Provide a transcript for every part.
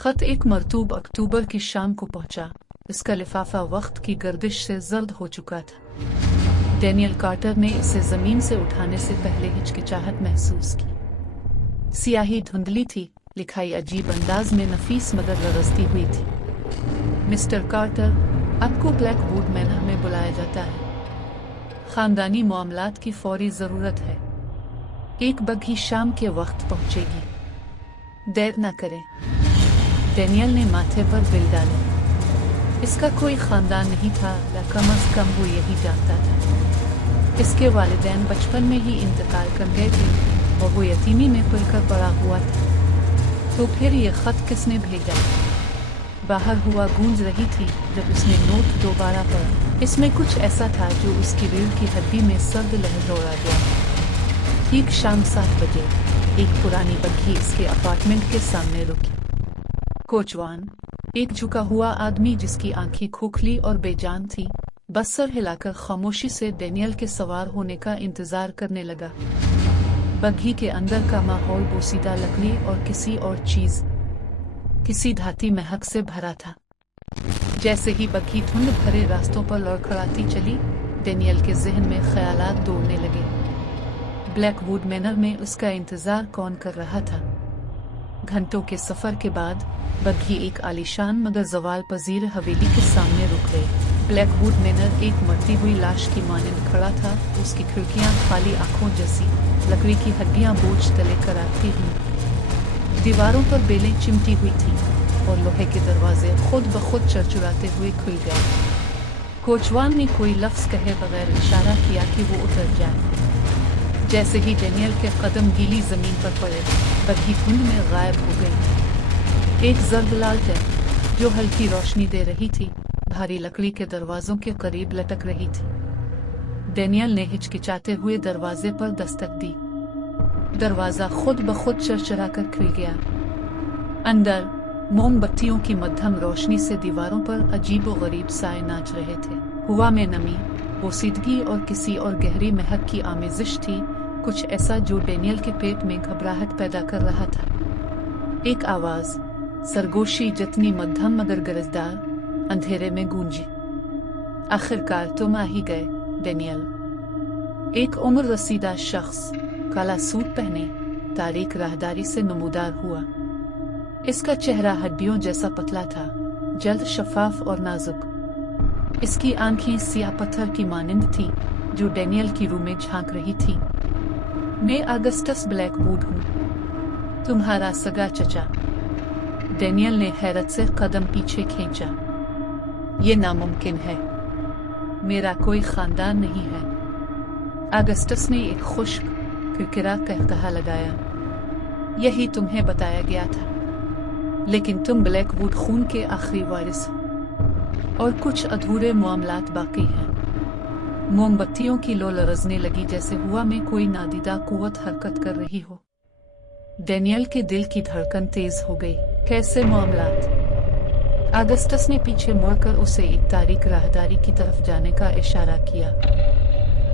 खत 1 मरतूब अक्टूबर की शाम को पहुंचा। इसका लिफाफा वक्त की गर्दिश से जर्द हो चुका था। डेनियल कार्टर ने इसे जमीन से उठाने से पहले हिचकिचाहट महसूस की। स्याही धुंधली थी, लिखाई अजीब अंदाज में नफीस मगर लरजती हुई थी। मिस्टर कार्टर, आपको ब्लैकवुड मैनर में बुलाया जाता है। खानदानी मामलात की फौरी जरूरत है। एक बग्घी शाम के वक्त पहुंचेगी। देर न करें। डेनियल ने माथे पर बिल डाले। इसका कोई खानदान नहीं था, या कम अज कम वो यही जानता था। इसके वालिदैन बचपन में ही इंतकाल कर गए थे और वो यतीमी में पलकर बड़ा हुआ था। तो फिर ये खत किसने भेजा? बाहर हुआ गूंज रही थी जब उसने नोट दोबारा पढ़ा। इसमें कुछ ऐसा था जो उसकी रीढ़ की हड्डी में सर्द लहर दौड़ा गया। ठीक शाम 7 बजे एक पुरानी बग्घी इसके अपार्टमेंट के सामने रुकी। कोचवान, एक झुका हुआ आदमी जिसकी आंखें खोखली और बेजान थी, बस सर हिलाकर खामोशी से डेनियल के सवार होने का इंतजार करने लगा। बग्घी के अंदर का माहौल बोसीदा लकड़ी और किसी धाती महक से भरा था। जैसे ही बग्घी धुंध भरे रास्तों पर लड़खड़ाती चली, डेनियल के जहन में ख्यालात दौड़ने लगे। ब्लैकवुड मैनर में उसका इंतजार कौन कर रहा था? घंटों के सफर के बाद बग्घी एक आलीशान मगर जवाल पजीर हवेली के सामने रुक गई। ब्लैकवुड मैनर एक मरती हुई लाश की मानंद खड़ा था। उसकी खिड़कियां खाली आंखों जैसी, लकड़ी की हड्डियां बोझ तले कराती हुई। दीवारों पर बेलें चिमटी हुई थी और लोहे के दरवाजे खुद ब खुद चरचुराते हुए खुल गए। कोचवान ने कोई लफ्ज कहे बगैर इशारा किया कि वो उतर जाए। जैसे ही डेनियल के कदम गीली जमीन पर पड़े, बग्घी धुंध में गायब हो गई। एक जर्द लालटेन जो हल्की रोशनी दे रही थी, भारी लकड़ी के दरवाजों के करीब लटक रही थी। डेनियल ने हिचकिचाते हुए दरवाजे पर दस्तक दी। दरवाजा खुद ब खुद चरचराकर खुल गया। अंदर मोमबत्तियों की मध्यम रोशनी से दीवारों पर अजीब व गरीब साए नाच रहे थे। हवा में नमी, बोसीदगी और किसी और गहरी महक की आमेजिश थी, कुछ ऐसा जो डेनियल के पेट में घबराहट पैदा कर रहा था। एक आवाज, सरगोशी जितनी मध्यम मगर गरजदार, अंधेरे में गूंजी। आखिरकार तुम आ ही गए, डेनियल। एक उम्र रसीदा शख्स काला सूट पहने तारीक राहदारी से नमूदार हुआ। इसका चेहरा हड्डियों जैसा पतला था, जल्द शफाफ और नाजुक। इसकी आंखें सियाह पत्थर की मानंद थी जो डेनियल की रूह में झांक रही थी। मैं अगस्टस ब्लैकवुड हूँ, तुम्हारा सगा चचा। डेनियल ने हैरत से कदम पीछे खींचा। ये नामुमकिन है, मेरा कोई खानदान नहीं है। अगस्टस ने एक खुश्क किरकिरा कहकहा लगाया। यही तुम्हें बताया गया था, लेकिन तुम ब्लैकवुड खून के आखिरी वारिस हो और कुछ अधूरे मामलात बाकी हैं। मोमबत्तियों की लो लरजने लगी जैसे हुआ में कोई नादीदा कुव्वत हरकत कर रही हो। डेनियल के दिल की धड़कन तेज हो गई। कैसे मामलात? अगस्टस ने पीछे मुड़कर उसे एक तारीक राहदारी की तरफ जाने का इशारा किया।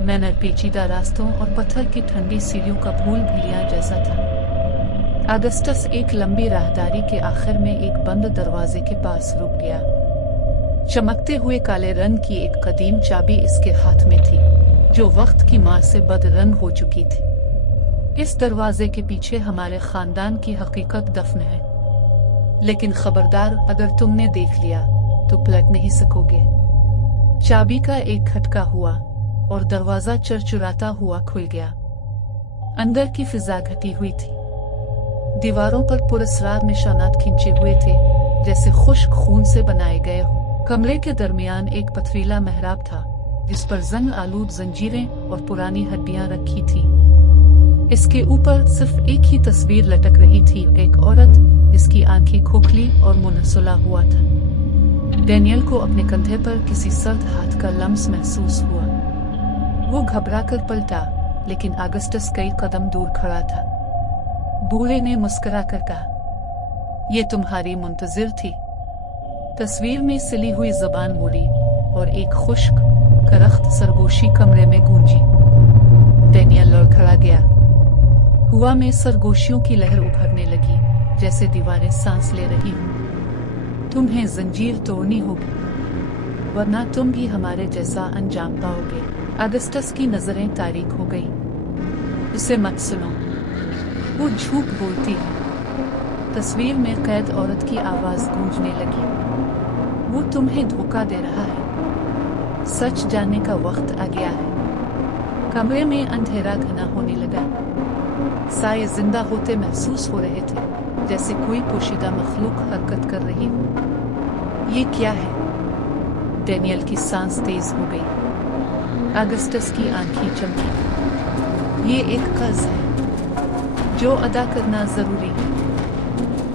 मैनर पेचीदा रास्तों और पत्थर की ठंडी सीढ़ियों का भूल भुलैया जैसा था। अगस्टस एक लंबी राहदारी के आखिर में एक बंद दरवाजे के पास रुक गया। चमकते हुए काले रंग की एक कदीम चाबी इसके हाथ में थी, जो वक्त की मार से बदरंग हो चुकी थी। इस दरवाजे के पीछे हमारे खानदान की हकीकत दफन है, लेकिन खबरदार, अगर तुमने देख लिया तो पलट नहीं सकोगे। चाबी का एक खटका हुआ और दरवाजा चरचुराता हुआ खुल गया। अंदर की फिजा घटी हुई थी। दीवारों पर पुरस्रार निशानात खींचे हुए थे, जैसे खुश्क खून से बनाए गए हों। कमरे के दरमियान एक पथरीला मेहराब था, जिस पर जंग आलूद जंजीरें और पुरानी हड्डियां रखी थी। इसके ऊपर सिर्फ एक ही तस्वीर लटक रही थी, एक औरत जिसकी आंखें खोखली और मुंह सुला हुआ था। डेनियल को अपने कंधे पर किसी सर्द हाथ का लम्स महसूस हुआ। वो घबराकर पलटा, लेकिन अगस्टस कई कदम दूर खड़ा था। बूढ़े ने मुस्कुराकर कहा, ये तुम्हारी मुंतजिर थी। तस्वीर में सिली हुई जबान मुड़ी और एक खुश्क करख्त सरगोशी कमरे में गूंजी। डेनियल लड़खड़ा गया। हुआ में सरगोशियों की लहर उभरने लगी जैसे दीवारें सांस ले रही हूँ। तुम्हें जंजीर तोड़नी होगी, वरना तुम भी हमारे जैसा अंजाम पाओगे। अगस्टस की नजरें तारीक हो गई। उसे मत सुनो, वो झूठ बोलती है। तस्वीर में कैद औरत की आवाज गूंजने लगी। वो तुम्हें धोखा दे रहा है। सच जानने का वक्त आ गया है। कमरे में अंधेरा घना होने लगा। साए जिंदा होते महसूस हो रहे थे, जैसे कोई पोशीदा मखलूक हरकत कर रही हो। ये क्या है? डेनियल की सांस तेज हो गई। अगस्टस की आंखें चमकी। ये एक कर्ज है जो अदा करना जरूरी है।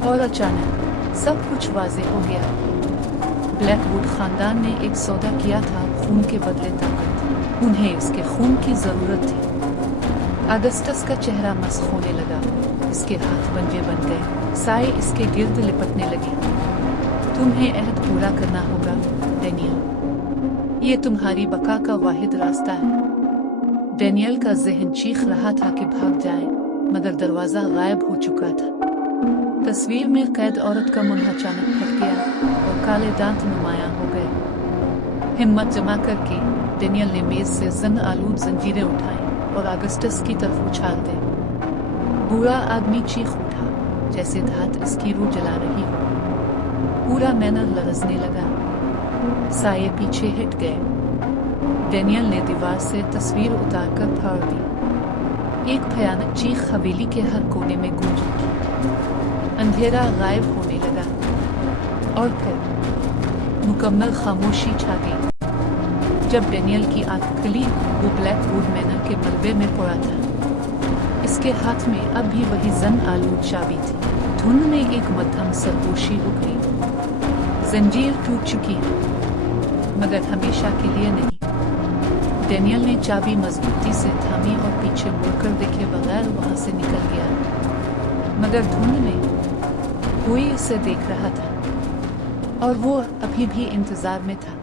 और अचानक सब कुछ वाज़ेह हो गया। ब्लैकवुड खानदान ने एक सौदा किया था, खून के बदले ताकत। उन्हें इसके खून की जरूरत थी। अगस्टस का चेहरा मस्क होने लगा। इसके हाथ पंजे बन गए। साए इसके गिर्द लिपटने लगे। तुम्हें अहद पूरा करना होगा डेनियल। ये तुम्हारी बका का वाहिद रास्ता है। डेनियल का जहन चीख रहा था कि भाग जाए, मगर दरवाजा गायब हो चुका था। तस्वीर में कैद औरत का मुंह अचानक फट गया और काले दांत नुमायां हो गए। हिम्मत जमा करके डेनियल ने मेज से जंग आलूद जंजीरें उठाई और अगस्टस की तरफ उछाल दे। बूढ़ा आदमी चीख उठा, जैसे धात इसकी रूह जला रही हो। पूरा मैनर लरजने लगा। साये पीछे हट गए। डेनियल ने दीवार से तस्वीर उतारकर फाड़ दी। एक भयानक चीख हवेली के हर कोने में गूंज उठी। अंधेरा गायब होने लगा और फिर मुकम्मल खामोशी छा गई। जब डेनियल की आंख खुली, वो ब्लैकवुड मैनर के मलबे में पड़ा था। इसके हाथ में अब भी वही जंग आलूद चाबी थी। धुंध में एक मध्यम सरगोशी उभरी। जंजीर टूट चुकी है, मगर हमेशा के लिए नहीं। डेनियल ने चाबी मजबूती से थामी और पीछे मुड़कर देखे बगैर वहां से निकल गया। मगर धुंध में कोई उसे देख रहा था और वो अभी भी इंतजार में था।